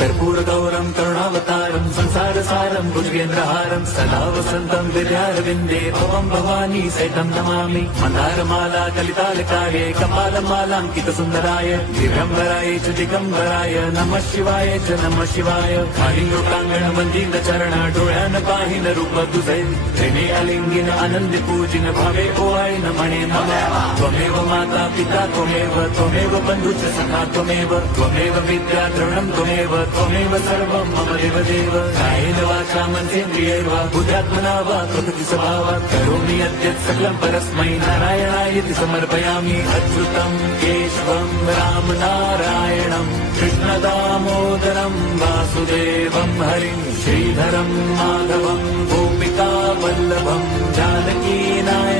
कर्पूरगौरं करुणावतारं संसारसारं भुजगेन्द्रहारं सदा वसन्तं विद्यारविन्दे भवं भवानी सहितं नमामि मन्दारमाला कलितालकाये कपालमालाङ्कितसुन्दराय दिगम्बराय च दिगम्बराय नमः शिवाय च नमः शिवाय खाली लोकांगण मंदिर चरण डोळ्यान पाहिन रूप तुझे प्रेमे अलिंगिन आनंद पूजिन भावे ओवाळीन म्हणे मला त्वमेव माता पिता त्वमेव बंधुच सखा त्वमेव विद्या द्रवणं त्वमेव सर्वं मम देव कायेन वाचा मनसेन्द्रियैर्वा बुद्ध्यात्मना वा प्रकृति स्वभावात् करोमि यद्यत् सकलं परस्मै नारायणायति समर्पयामि अच्युतं केशवं राम नारायणं कृष्णदामोदरं वासुदेवं हरिं श्रीधरं माधवं गोपिका वल्लभं जानकी नायकं